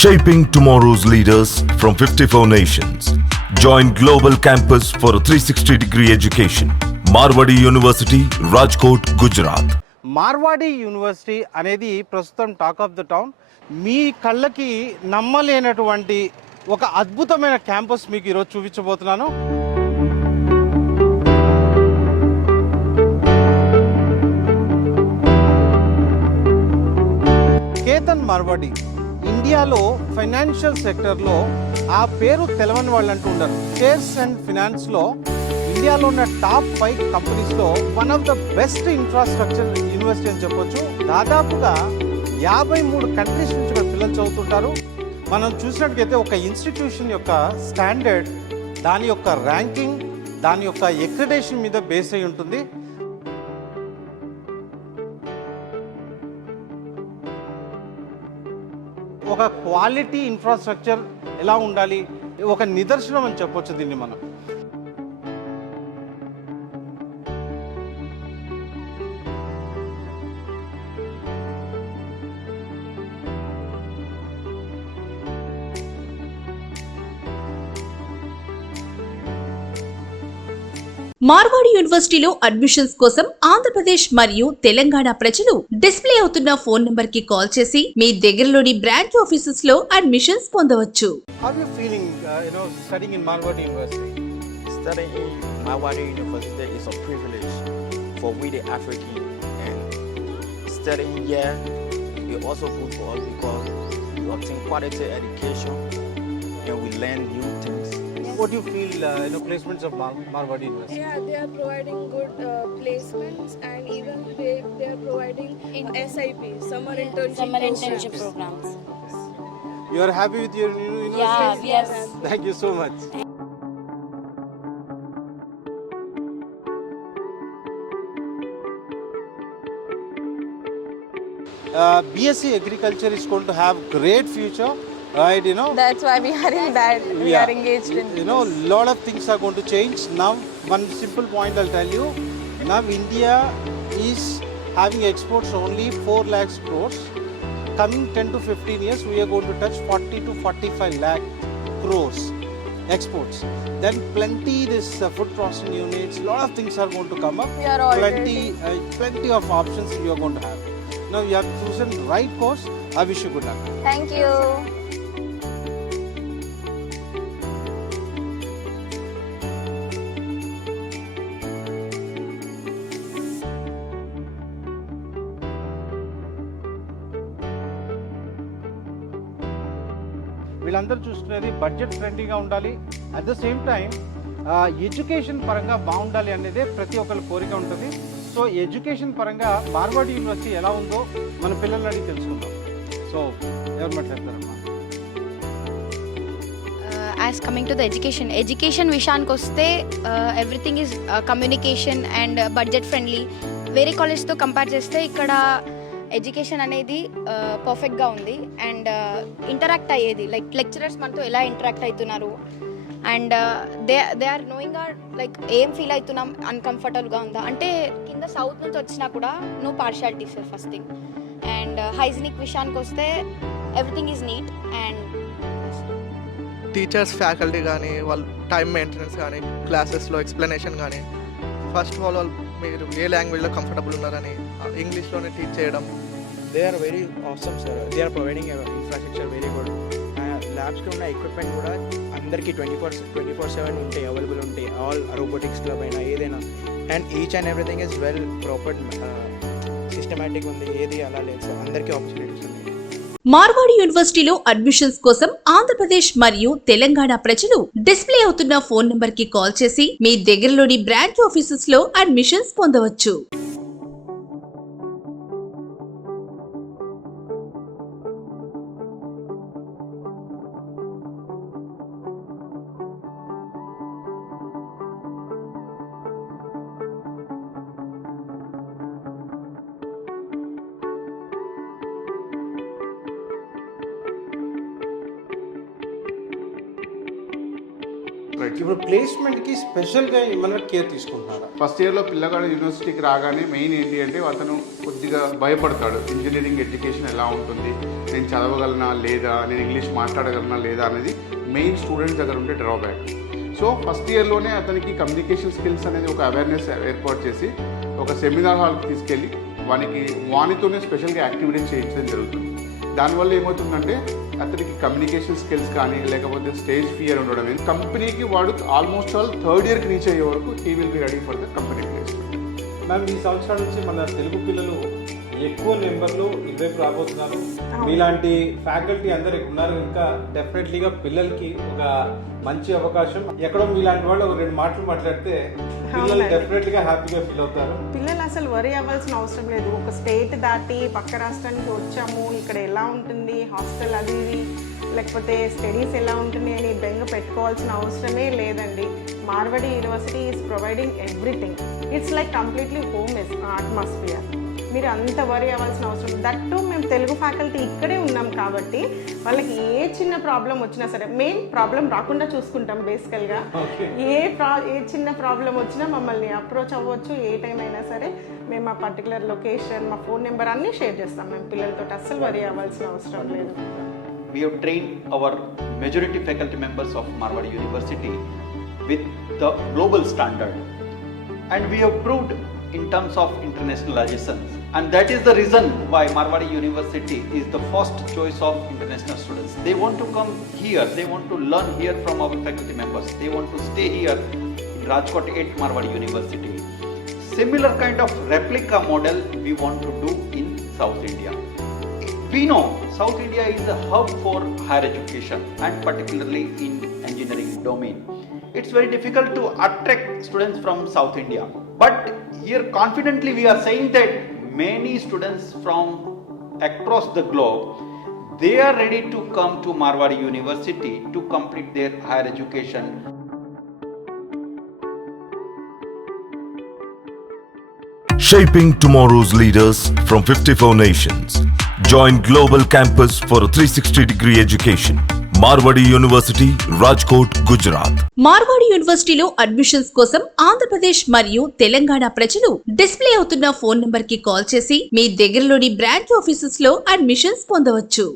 Shaping tomorrow's leaders from 54 nations. Join Global Campus for a 360-degree education. Marwadi University, Rajkot, Gujarat. Marwadi university అనేది ప్రస్తుతం talk of the town. మీ కళ్ళకి నమ్మలేనటువంటి ఒక అద్భుతమైన క్యాంపస్ మీకు ఈరోజు చూపించబోతున్నాను. కేతన్ మార్వాడి ఇండియాలో ఫైనాన్షియల్ సెక్టర్లో ఆ పేరు తెలవని వాళ్ళు అంటూ ఉండరు. షేర్స్ అండ్ ఫినాన్స్లో ఇండియాలో ఉన్న టాప్ 5 కంపెనీస్లో one of the best infrastructure university అని చెప్పొచ్చు. దాదాపుగా 53 కంట్రీస్ నుంచి ఇక్కడ పిల్లలు చదువుతుంటారు. మనం చూసినట్టుగైతే ఒక ఇన్స్టిట్యూషన్ యొక్క స్టాండర్డ్, దాని యొక్క ర్యాంకింగ్, దాని యొక్క ఎక్రిడేషన్ మీద బేస్ అయి ఉంటుంది. ఒక క్వాలిటీ ఇన్ఫ్రాస్ట్రక్చర్ ఎలా ఉండాలి, ఒక నిదర్శనం అని చెప్పొచ్చు దీన్ని మనం. మార్వాడి యూనివర్సిటీలో అడ్మిషన్స్ కోసం ఆంధ్రప్రదేశ్ మరియు తెలంగాణ ప్రజలు డిస్ప్లే అవుతున్న ఫోన్ నంబర్ కి కాల్ చేసి మీ దగ్గరలోని బ్రాంచ్ ఆఫీసెస్ లో అడ్మిషన్స్ పొందవచ్చు. How are you feeling, studying in Marwadi University? Studying in Marwadi University is a privilege for we the African, and studying here is also good for us because we obtain quality education and we learn new things. What do you feel, placements of Marwadi University? Yeah, they are providing good placements, and even they are providing SIP, summer internship programs. You are happy with your university? Yeah, we are. Thank you so much. BSc Agriculture is going to have great future. Right, That's why we are in that. We are engaged in. Lot of things are going to change. Now, one simple point I'll tell you. Now, India is having exports only 4 lakh crores. Coming 10 to 15 years, we are going to touch 40 to 45 lakh crores exports. Then plenty this food processing units. Lot of things are going to come up. We are already. Plenty of options we are going to have. Now, you have chosen right course. I wish you good luck. Thank you. వీళ్ళందరూ చూసుకునేది బడ్జెట్ ఫ్రెండ్లీగా ఉండాలి, at the same time education పరంగా బాగుండాలి అనేదే ప్రతి ఒక్కరి కోరిక ఉంటుంది. సో ఎడ్యుకేషన్ పరంగా మార్వాడి యూనివర్సిటీ ఎలా ఉందో మన పిల్లల్ని అడిగి తెలుసుకుందాం. సో ఎవరు మాట్లాడతారమ్మా? As coming to the education విషయానికి వస్తే everything is communication and budget friendly. వేరే కాలేజ్తో కంపేర్ చేస్తే ఇక్కడ ఎడ్యుకేషన్ అనేది పర్ఫెక్ట్గా ఉంది. అండ్ ఇంటరాక్ట్ అయ్యేది, లైక్ లెక్చరర్స్ మనతో ఎలా ఇంటరాక్ట్ అవుతున్నారు, and they are knowing or like ఏం ఫీల్ అవుతున్నాం, అన్కంఫర్టబుల్గా ఉందా అంటే. కింద సౌత్ నుంచి వచ్చినా కూడా no partiality sir first thing. And hygienic విషయానికి వస్తే everything is neat. And teachers, faculty కానీ వాళ్ళ టైం మెయింటెనెన్స్ కానీ, క్లాసెస్లో ఎక్స్ప్లెనేషన్ కానీ, ఫస్ట్ ఆఫ్ ఆల్ వాళ్ళు మీరు ఏ లాంగ్వేజ్లో కంఫర్టబుల్ ఉన్నారని ఇంగ్లీష్లోనే టీచ్ చేయడం. They are very awesome, sir. They are providing infrastructure very good. ల్యాబ్స్కి ఉన్న ఎక్విప్మెంట్ కూడా అందరికీ 24/7 ఉంటాయి, అవైలబుల్ ఉంటాయి. ఆల్ రోబోటిక్స్ క్లబ్ అయినా ఏదైనా, and each and everything is well proper systematic ఉంది. ఏది అలా లేదు సార్, అందరికీ ఆపర్చునిటీస్ ఉన్నాయి. మార్వాడి యూనివర్సిటీలో అడ్మిషన్స్ కోసం ఆంధ్రప్రదేశ్ మరియు తెలంగాణ ప్రజలు డిస్ప్లే అవుతున్న ఫోన్ నంబర్ కి కాల్ చేసి మీ దగ్గరలోని బ్రాంచ్ ఆఫీసెస్ లో అడ్మిషన్స్ పొందవచ్చు. ఇప్పుడు ప్లేస్మెంట్కి స్పెషల్గా ఏమైనా కేర్ తీసుకుంటున్నారా? ఫస్ట్ ఇయర్లో పిల్లగాడు యూనివర్సిటీకి రాగానే మెయిన్ ఏంటి అంటే అతను కొద్దిగా భయపడతాడు. ఇంజనీరింగ్ ఎడ్యుకేషన్ ఎలా ఉంటుంది, నేను చదవగలనా లేదా, నేను ఇంగ్లీష్ మాట్లాడగలనా లేదా అనేది మెయిన్ స్టూడెంట్స్ దగ్గర ఉండే డ్రాబ్యాక్. సో ఫస్ట్ ఇయర్లోనే అతనికి కమ్యూనికేషన్ స్కిల్స్ అనేది ఒక అవేర్నెస్ ఏర్పాటు చేసి ఒక సెమినార్ హాల్కి తీసుకెళ్ళి వానితోనే స్పెషల్గా యాక్టివిటీస్ చేయించడం జరుగుతుంది. దానివల్ల ఏమవుతుందంటే అతనికి కమ్యూనికేషన్ స్కిల్స్ కానీ లేకపోతే స్టేజ్ ఫియర్ ఉండడం, కంపెనీకి వాడు ఆల్మోస్ట్ ఆల్ థర్డ్ ఇయర్కి రీచ్ అయ్యే వరకు he will be ready for the company placement. Ma'am, ఈ సంవత్సరాల నుంచి మన తెలుగు పిల్లలు ఎక్కువ నెంబర్లు ఇటువైపు రాబోతున్నారు. మీలాంటి ఫ్యాకల్టీ అందరు ఉన్నారు, ఇంకా డెఫినెట్లీగా పిల్లలకి ఒక మంచి అవకాశం. ఎక్కడో మీలాంటి వాళ్ళు ఒక 2 మాటలు మాట్లాడితే పిల్లలు డెఫినెట్లీగా హ్యాపీగా ఫీల్ అవుతారు. పిల్లలు అసలు వరీ అవ్వాల్సిన అవసరం లేదు. ఒక స్టేట్ దాటి పక్క రాష్ట్రానికి వచ్చాము, ఇక్కడ ఎలా ఉంటుంది హాస్టల్ అది ఇది, లేకపోతే స్టడీస్ ఎలా ఉంటుంది అని బెంగ పెట్టుకోవాల్సిన అవసరమే లేదండి. Marwadi university is providing everything. It's like completely home atmosphere. మీరు అంత వరీ అవ్వాల్సిన అవసరం. దట్టు మేము తెలుగు ఫ్యాకల్టీ ఇక్కడే ఉన్నాం కాబట్టి వాళ్ళకి ఏ చిన్న ప్రాబ్లం వచ్చినా సరే, మెయిన్ ప్రాబ్లం రాకుండా చూసుకుంటాం బేసికల్గా. ఏ చిన్న ప్రాబ్లం వచ్చినా మమ్మల్ని అప్రోచ్ అవ్వచ్చు ఏ టైం అయినా సరే. మేము మా పర్టికులర్ లొకేషన్, మా ఫోన్ నెంబర్ అన్నీ షేర్ చేస్తాం. మేము పిల్లలతో అస్సలు వరీ అవ్వాల్సిన అవసరం లేదు. We have trained our majority faculty members of Marwadi University with the global standard, and we have proved in terms of internationalization, and that is the reason why Marwadi University is the first choice of international students. They want to come here, they want to learn here from our faculty members, they want to stay here in Rajkot at Marwadi University. Similar kind of replica model we want to do in South India. We know South India is a hub for higher education and particularly in engineering domain. It's very difficult to attract students from South India, but here confidently we are saying that many students from across the globe, they are ready to come to Marwadi University to complete their higher education. Shaping tomorrow's leaders from 54 nations. Join Global Campus for a 360-degree education. Marwadi university, Rajkot, Gujarat. Marwadi యూనివర్సిటీలో admissions కోసం ఆంధ్రప్రదేశ్ మరియు తెలంగాణ ప్రజలు డిస్ప్లే అవుతున్న phone number కి కాల్ చేసి మీ దగ్గరలోని branch offices లో అడ్మిషన్స్ పొందవచ్చు.